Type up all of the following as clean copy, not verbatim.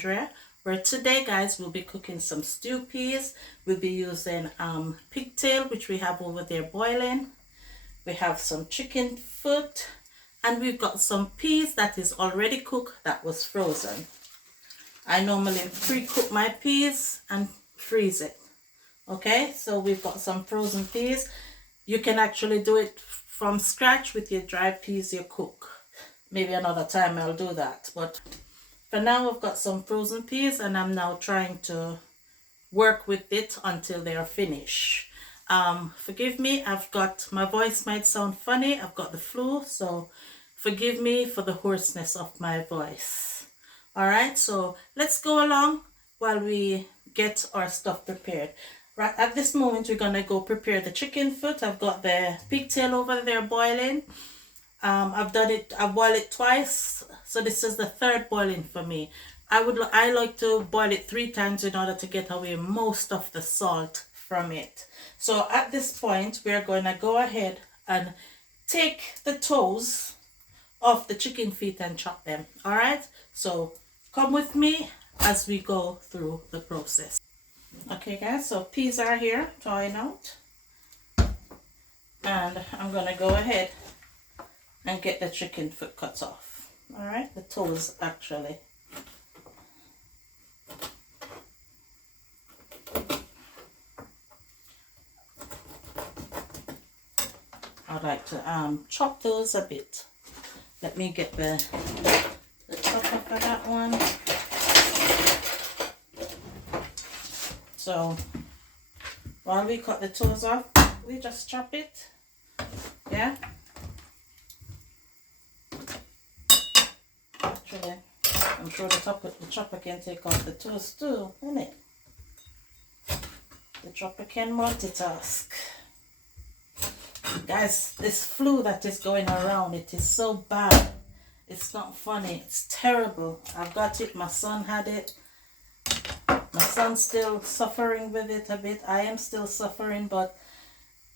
Andrea, where today, guys, we'll be cooking some stew peas. We'll be using pigtail, which we have over there boiling. We have some chicken foot, and we've got some peas that is already cooked that was frozen. I normally pre-cook my peas and freeze it. Okay, so we've got some frozen peas. You can actually do it from scratch with your dry peas you cook. Maybe another time I'll do that, but for now I've got some frozen peas and I'm now trying to work with it until they are finished. Forgive me, my voice might sound funny. I've got the flu, so forgive me for the hoarseness of my voice. All right, so let's go along while we get our stuff prepared. Right at this moment, we're gonna go prepare the chicken foot. I've got the pigtail over there boiling. I've boiled it twice, so this is the third boiling for me. I like to boil it 3 times in order to get away most of the salt from it. So at this point, we're going to go ahead and take the toes off the chicken feet and chop them. All right, so come with me as we go through the process. Okay guys, so peas are here thawing out, and I'm gonna go ahead and get the chicken foot cut off. All right, the toes actually. I'd like to chop those a bit. Let me get the chopper for that one. So while we cut the toes off, we just chop it. Yeah. Actually, I'm sure the chopper can take off the toes too, isn't it? The chopper can multitask. Guys, this flu that is going around, it is so bad. It's not funny. It's terrible. I've got it. My son had it. My son's still suffering with it a bit. I am still suffering, but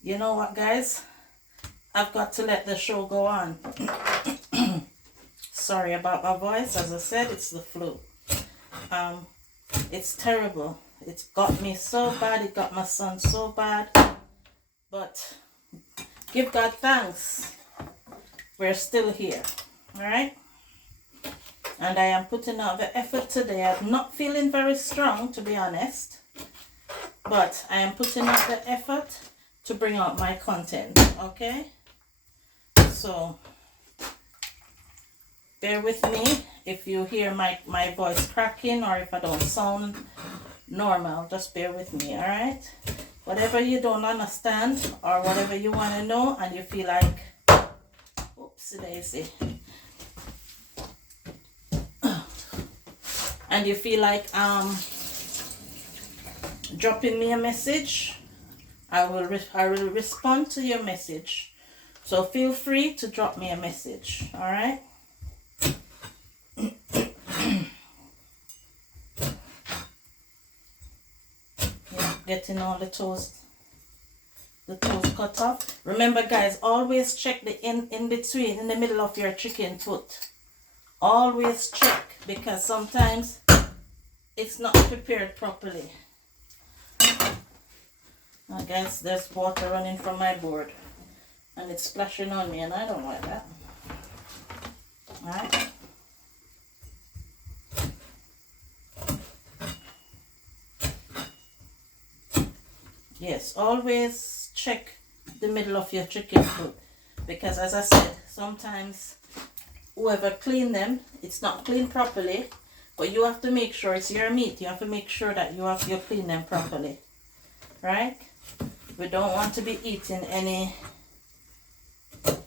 you know what, guys? I've got to let the show go on. Sorry about my voice. As I said, it's the flu. It's terrible. It's got me so bad. It got my son so bad. But give God thanks. We're still here. All right? And I am putting out the effort today. I'm not feeling very strong, to be honest. But I am putting out the effort to bring out my content. Okay? So bear with me if you hear my voice cracking or if I don't sound normal. Just bear with me, all right? Whatever you don't understand or whatever you want to know and you feel like, oopsie daisy, and you feel like dropping me a message, I will respond to your message. So feel free to drop me a message, all right? Yeah, getting all the toes cut off. Remember, guys, always check the in between, in the middle of your chicken foot. Always check, because sometimes it's not prepared properly. Now, guys, there's water running from my board and it's splashing on me, and I don't like that. All right. Yes, always check the middle of your chicken foot, because as I said, sometimes whoever cleaned them, it's not cleaned properly, but you have to make sure it's your meat. You have to make sure that you clean them properly, right? We don't want to be eating any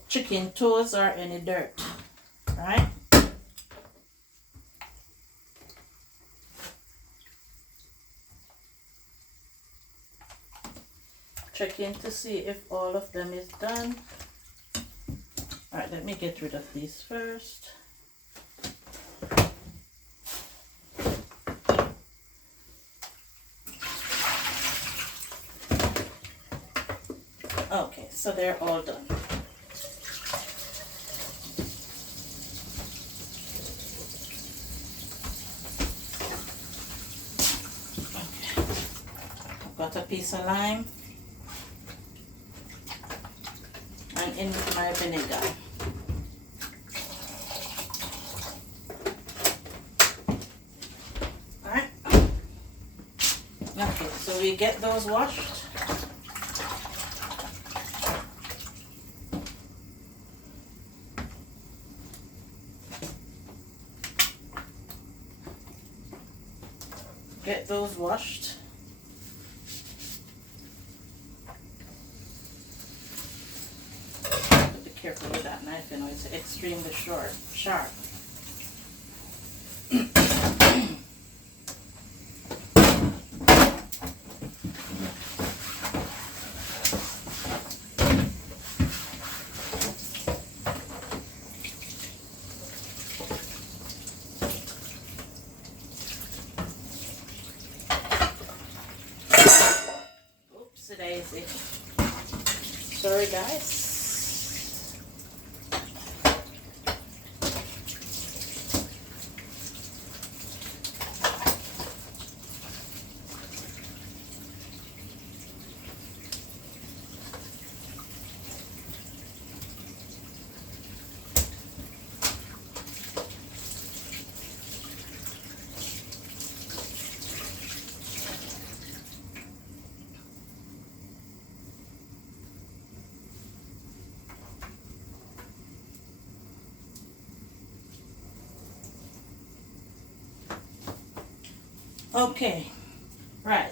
chicken toes or any dirt, right? Checking to see if all of them is done. All right, let me get rid of these first. Okay, so they're all done. got a piece of lime, and in with my vinegar. Alright. Okay, so we get those washed. Get those washed. Be careful with that knife, you know, it's extremely sharp. Daisy. Sorry guys. Okay, right,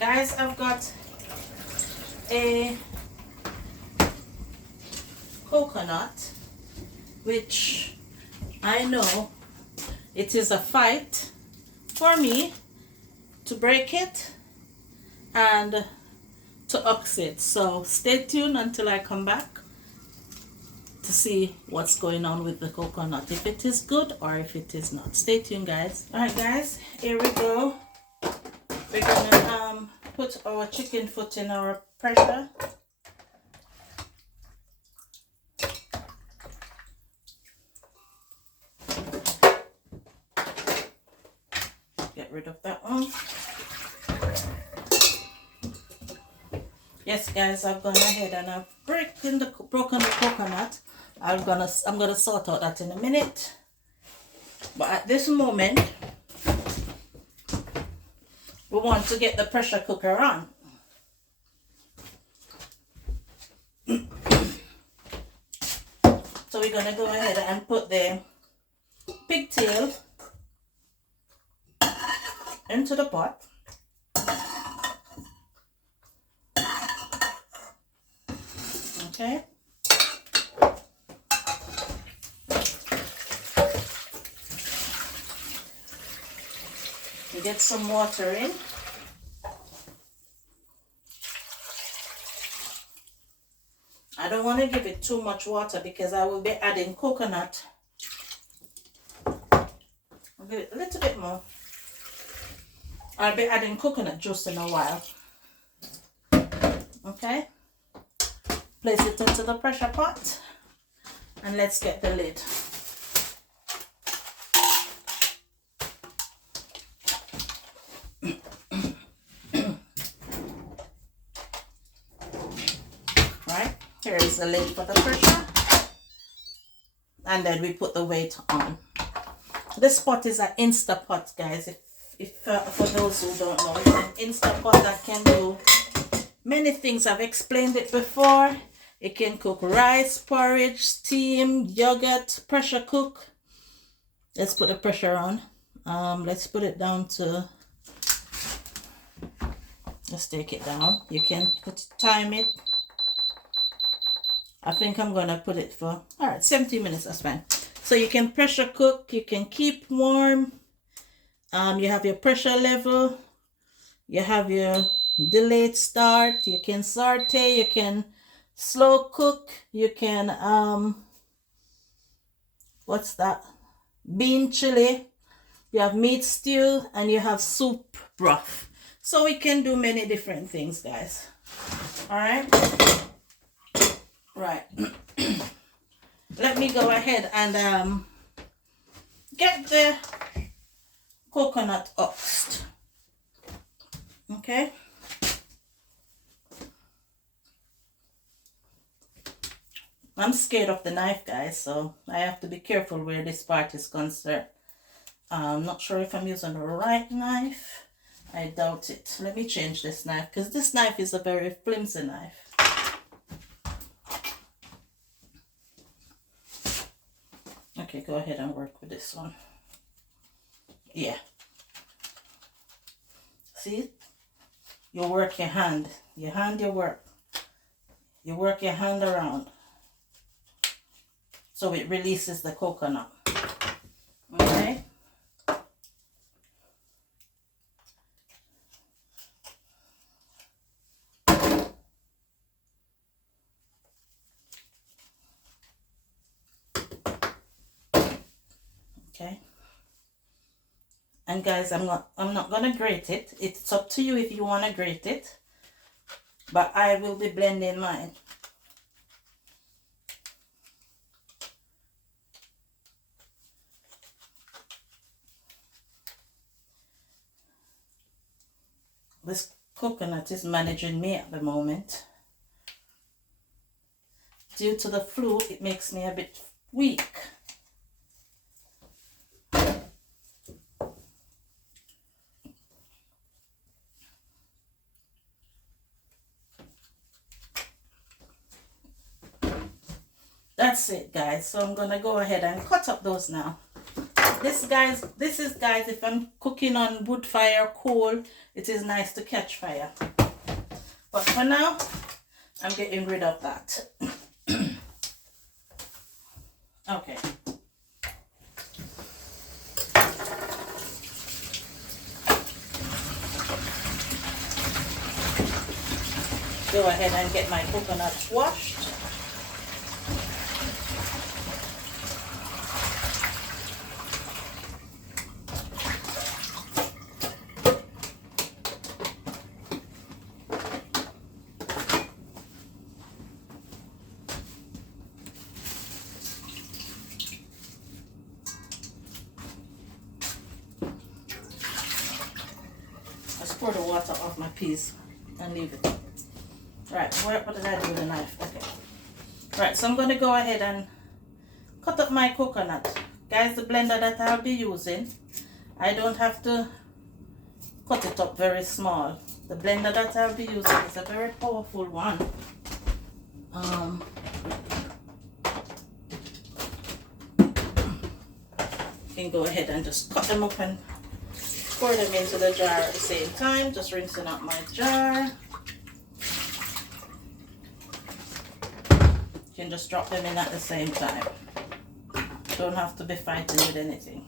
guys, I've got a coconut, which I know it is a fight for me to break it and to oxide. So stay tuned until I come back to see what's going on with the coconut, if it is good or if it is not. Stay tuned, guys. All right, guys, here we go. We're gonna put our chicken foot in our pressure. Get rid of that one. Yes, guys, I've gone ahead and I've broken the coconut. I'm gonna sort out that in a minute. But at this moment, we want to get the pressure cooker on. So we're gonna go ahead and put the pigtail into the pot. Okay. You get some water in. I don't want to give it too much water because I will be adding coconut. I'll give it a little bit more. I'll be adding coconut juice in a while. Okay. Place it into the pressure pot and let's get the lid. Right, here is the lid for the pressure, and then we put the weight on. This pot is an Instapot, guys. If for those who don't know, it's an Instapot that can do many things. I've explained it before. It can cook rice, porridge, steam, yogurt, pressure cook. Let's put the pressure on. Let's put it down to, let's take it down. You can time it. I think I'm gonna put it for, all right, 17 minutes, that's fine. So you can pressure cook, you can keep warm. You have your pressure level, you have your delayed start, you can saute, you can slow cook, you can what's that, bean chili, you have meat stew, and you have soup broth. So we can do many different things, guys. All right, right. Let me go ahead and get the coconut oxed. Okay, I'm scared of the knife, guys, so I have to be careful where this part is concerned. I'm not sure if I'm using the right knife. I doubt it. Let me change this knife, because this knife is a very flimsy knife. Okay, go ahead and work with this one. Yeah. See? You work your hand. Your hand, you work. You work your hand around. So it releases the coconut. Okay? Okay. And guys, I'm not gonna grate it. It's up to you if you want to grate it. But I will be blending mine. This coconut is managing me at the moment. Due to the flu, it makes me a bit weak. That's it, guys. So I'm gonna go ahead and cut up those now. This is guys, if I'm cooking on wood fire, coal, it is nice to catch fire. But for now, I'm getting rid of that. Okay. Go ahead and get my coconut washed. Pour the water off my peas and leave it. Right, what did I do with the knife? Okay. Right, so I'm going to go ahead and cut up my coconut. Guys, the blender that I'll be using, I don't have to cut it up very small. The blender that I'll be using is a very powerful one. You can go ahead and just cut them up and pour them into the jar at the same time. Just rinsing out my jar. You can just drop them in at the same time. Don't have to be fighting with anything.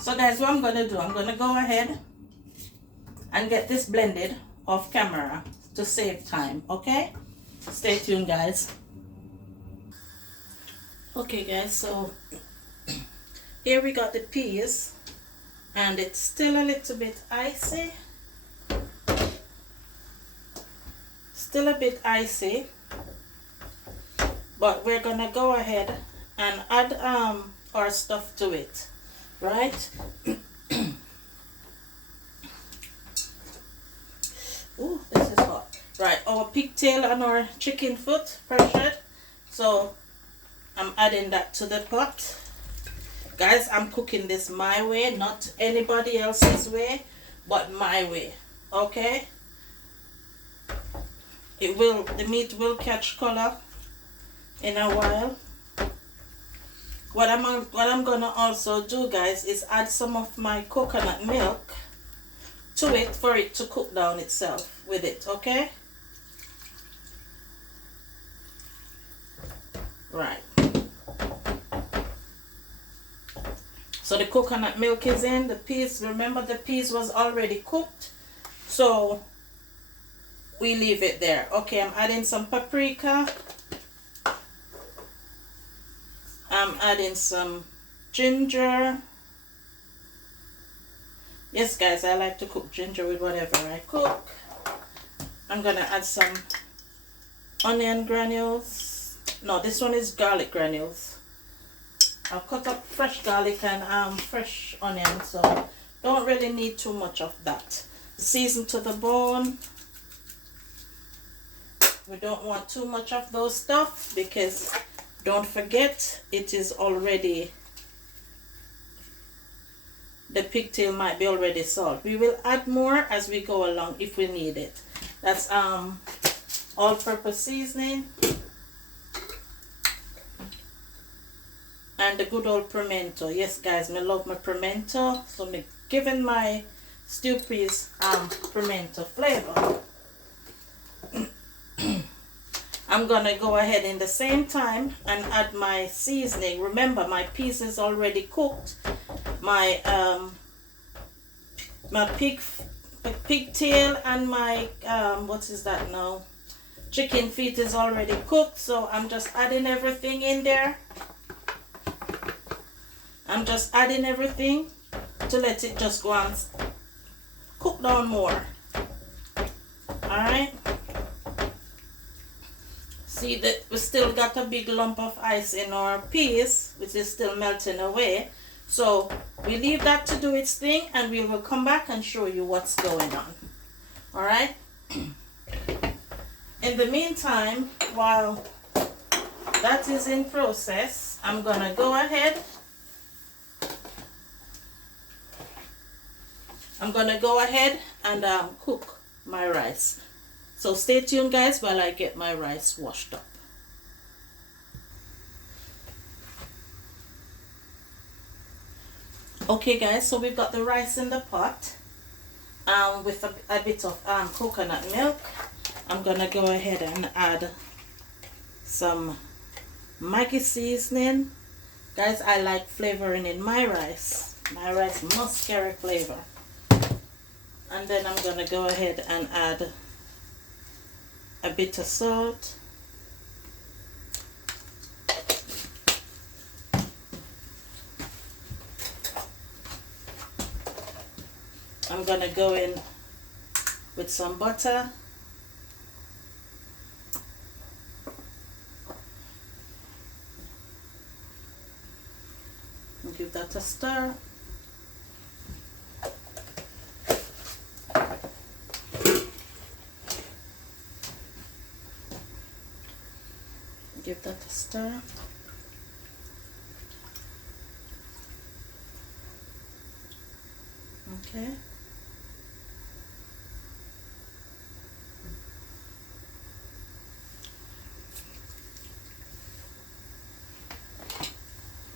So guys, what I'm going to do, I'm going to go ahead and get this blended off camera to save time, okay? Stay tuned, guys. Okay guys, so here we got the peas and it's still a little bit icy. Still a bit icy. But we're going to go ahead and add our stuff to it. Right? Ooh, this is hot. Right, our pigtail and our chicken foot pressured. So I'm adding that to the pot. Guys, I'm cooking this my way, not anybody else's way, but my way. Okay? The meat will catch color in a while. What I'm gonna also do, guys, is add some of my coconut milk to it for it to cook down itself with it, okay? Right. So the coconut milk is in, the peas, remember the peas was already cooked, so we leave it there. Okay, I'm adding some paprika. I'm adding some ginger. Yes guys, I like to cook ginger with whatever I cook. I'm gonna add some onion granules. No, this one is garlic granules. I've cut up fresh garlic and fresh onion, so don't really need too much of that. Season to the bone. We don't want too much of those stuff because don't forget it is already, the pigtail might be already salt. We will add more as we go along if we need it. That's all-purpose seasoning and the good old pimento. Yes guys, I love my pimento, so I'm giving my stew peas pimento flavor. I'm gonna go ahead in the same time and add my seasoning. Remember, my peas is already cooked. My my pigtail and my what is that now? Chicken feet is already cooked, so I'm just adding everything in there. I'm just adding everything to let it just go and cook down more. Alright. See that we still got a big lump of ice in our peas, which is still melting away. So we leave that to do its thing and we will come back and show you what's going on. Alright. In the meantime, while that is in process, I'm gonna go ahead. And cook my rice. So stay tuned guys while I get my rice washed up. Okay guys, so we've got the rice in the pot with a bit of coconut milk. I'm gonna go ahead and add some Maggi seasoning. Guys, I like flavoring in my rice. My rice must carry flavor. And then I'm gonna go ahead and add a bit of salt. I'm gonna go in with some butter. And give that a stir. Give that a stir. Okay.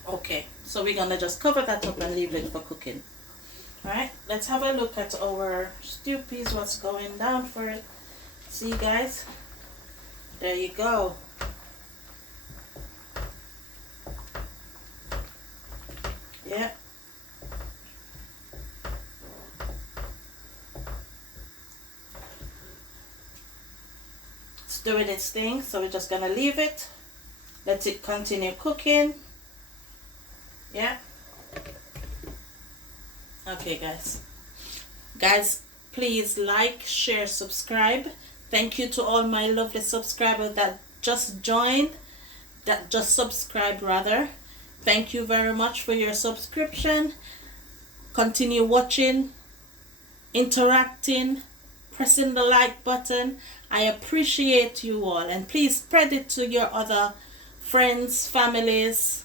Okay, so we're gonna just cover that up and leave it for cooking. Alright, let's have a look at our stew peas, what's going down for it. See guys, there you go. Yeah. It's doing its thing, so we're just gonna leave it. Let it continue cooking. Yeah. Okay guys, please like, share, subscribe. Thank you to all my lovely subscribers that just joined, that just subscribed rather. Thank you very much for your subscription. Continue watching, interacting, pressing the like button. I appreciate you all, and please spread it to your other friends, families,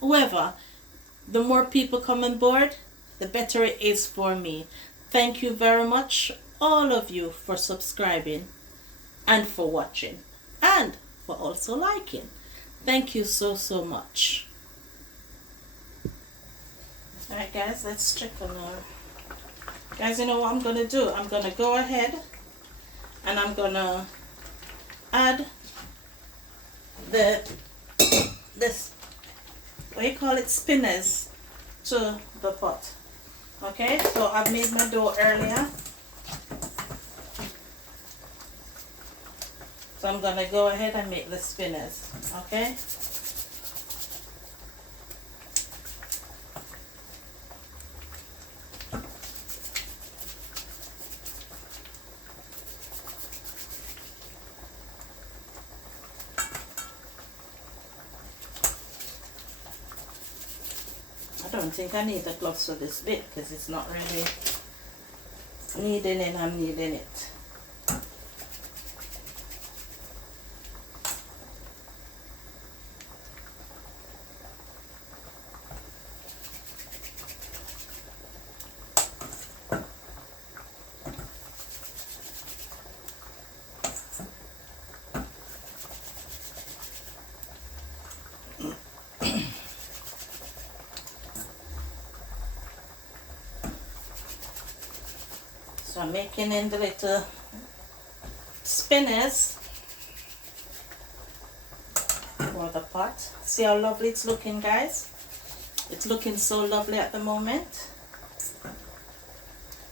whoever. The more people come on board, the better it is for me. Thank you very much, all of you, for subscribing and for watching and for also liking. Thank you so much. Alright guys, let's check on our... Guys, you know what I'm going to do? I'm going to go ahead and I'm going to add this, what do you call it, spinners to the pot. Okay, so I've made my dough earlier. So I'm going to go ahead and make the spinners. Okay. don't think I need the gloves for this bit because it's not really needing it. I'm needing it. So I'm making in the little spinners for the pot. See how lovely it's looking, guys? It's looking so lovely at the moment.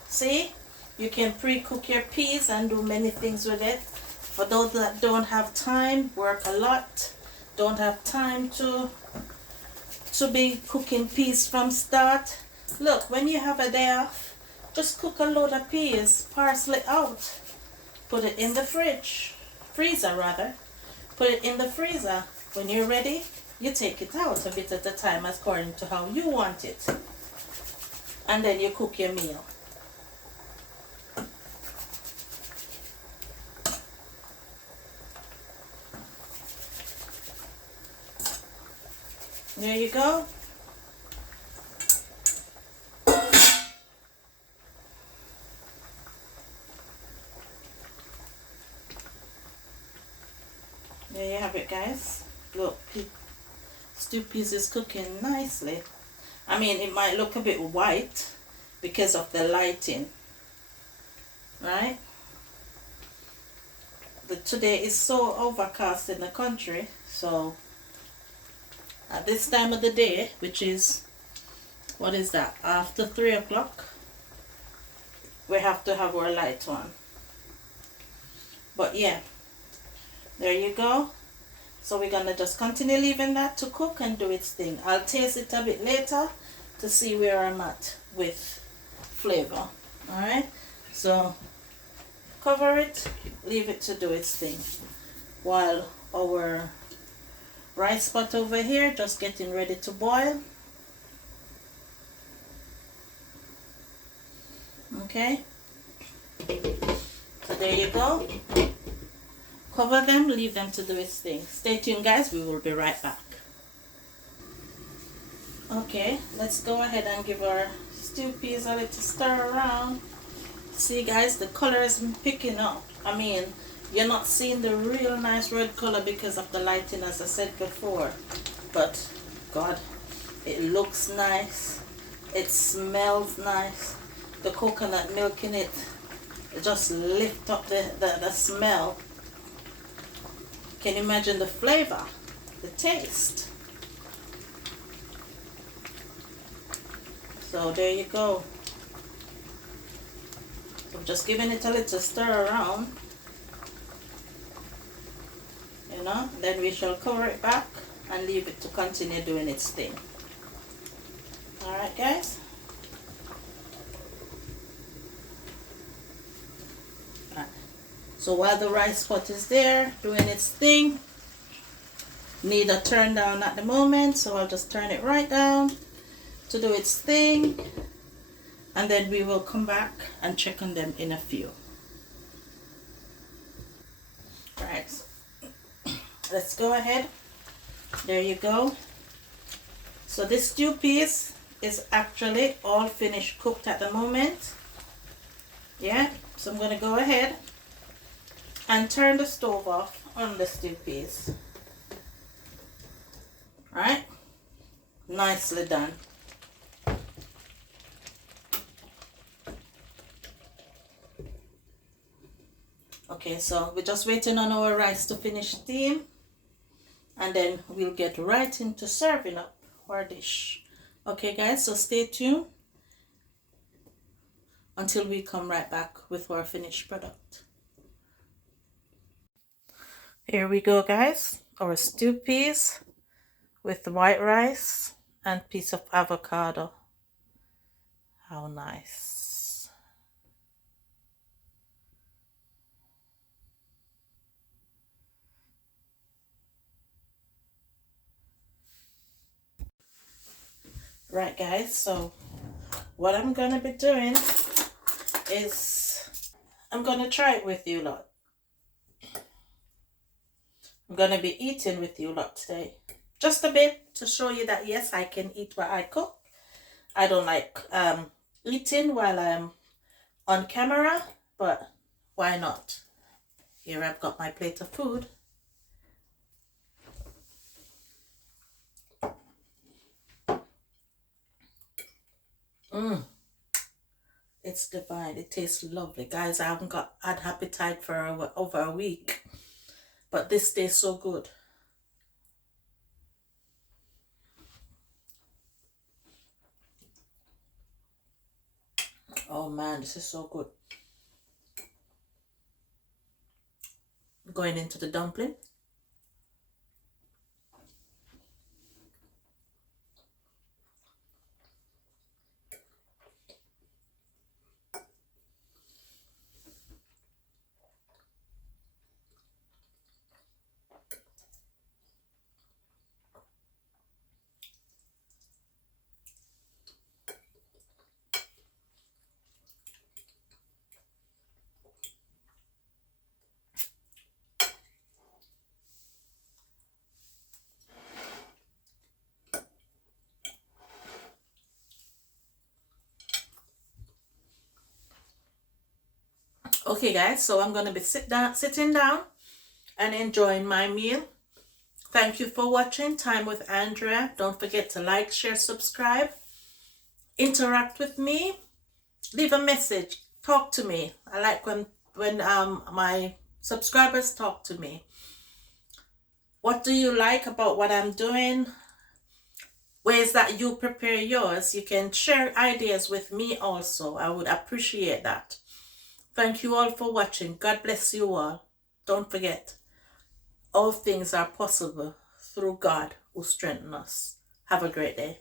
See, you can pre-cook your peas and do many things with it. For those that don't have time, work a lot, don't have time to be cooking peas from start. Look, when you have a day off, just cook a load of peas, parcel it out, put it in the freezer rather. Put it in the freezer. When you're ready, you take it out a bit at a time according to how you want it. And then you cook your meal. There you go. There you have it, guys. Look, stew peas is cooking nicely. I mean, it might look a bit white because of the lighting, right? Today is so overcast in the country, so at this time of the day, which is, what is that, after 3 o'clock, we have to have our light on. But yeah, there you go. So we're gonna just continue leaving that to cook and do its thing. I'll taste it a bit later to see where I'm at with flavor. Alright, so cover it, leave it to do its thing, while our rice pot over here just getting ready to boil. Okay, so there you go. Cover them, leave them to do its thing. Stay tuned, guys, we will be right back. Okay, let's go ahead and give our stew peas a little stir around. See, guys, the color has been picking up. I mean, you're not seeing the real nice red color because of the lighting, as I said before, but God, it looks nice, it smells nice. The coconut milk in it just lift up the smell. Can you imagine the flavor, the taste? So there you go. I'm just giving it a little stir around, you know, then we shall cover it back and leave it to continue doing its thing. Alright, guys. So while the rice pot is there doing its thing, need a turn down at the moment, so I'll just turn it right down to do its thing, and then we will come back and check on them in a few. Right, let's go ahead. There you go. So this stew piece is actually all finished cooked at the moment. Yeah, so I'm going to go ahead and turn the stove off on the stew piece. Right, nicely done. Okay, so we're just waiting on our rice to finish steam, and then we'll get right into serving up our dish. Okay, guys, so stay tuned until we come right back with our finished product. Here we go, guys, our stew peas with white rice and piece of avocado. How nice. Right, guys, so what I'm gonna be doing is I'm gonna try it with you lot. I'm gonna be eating with you lot today. Just a bit to show you that yes, I can eat what I cook. I don't like eating while I'm on camera, but why not? Here I've got my plate of food. It's divine. It tastes lovely. Guys, I haven't had appetite for over a week, but this tastes so good. Oh man, this is so good. Going into the dumpling. Okay guys, so I'm going to be sitting down and enjoying my meal. Thank you for watching Time with Andrea. Don't forget to like, share, subscribe, interact with me, leave a message, talk to me. I like when my subscribers talk to me. What do you like about what I'm doing? Ways that you prepare yours. You can share ideas with me also. I would appreciate that. Thank you all for watching. God bless you all. Don't forget, all things are possible through God who strengthens us. Have a great day.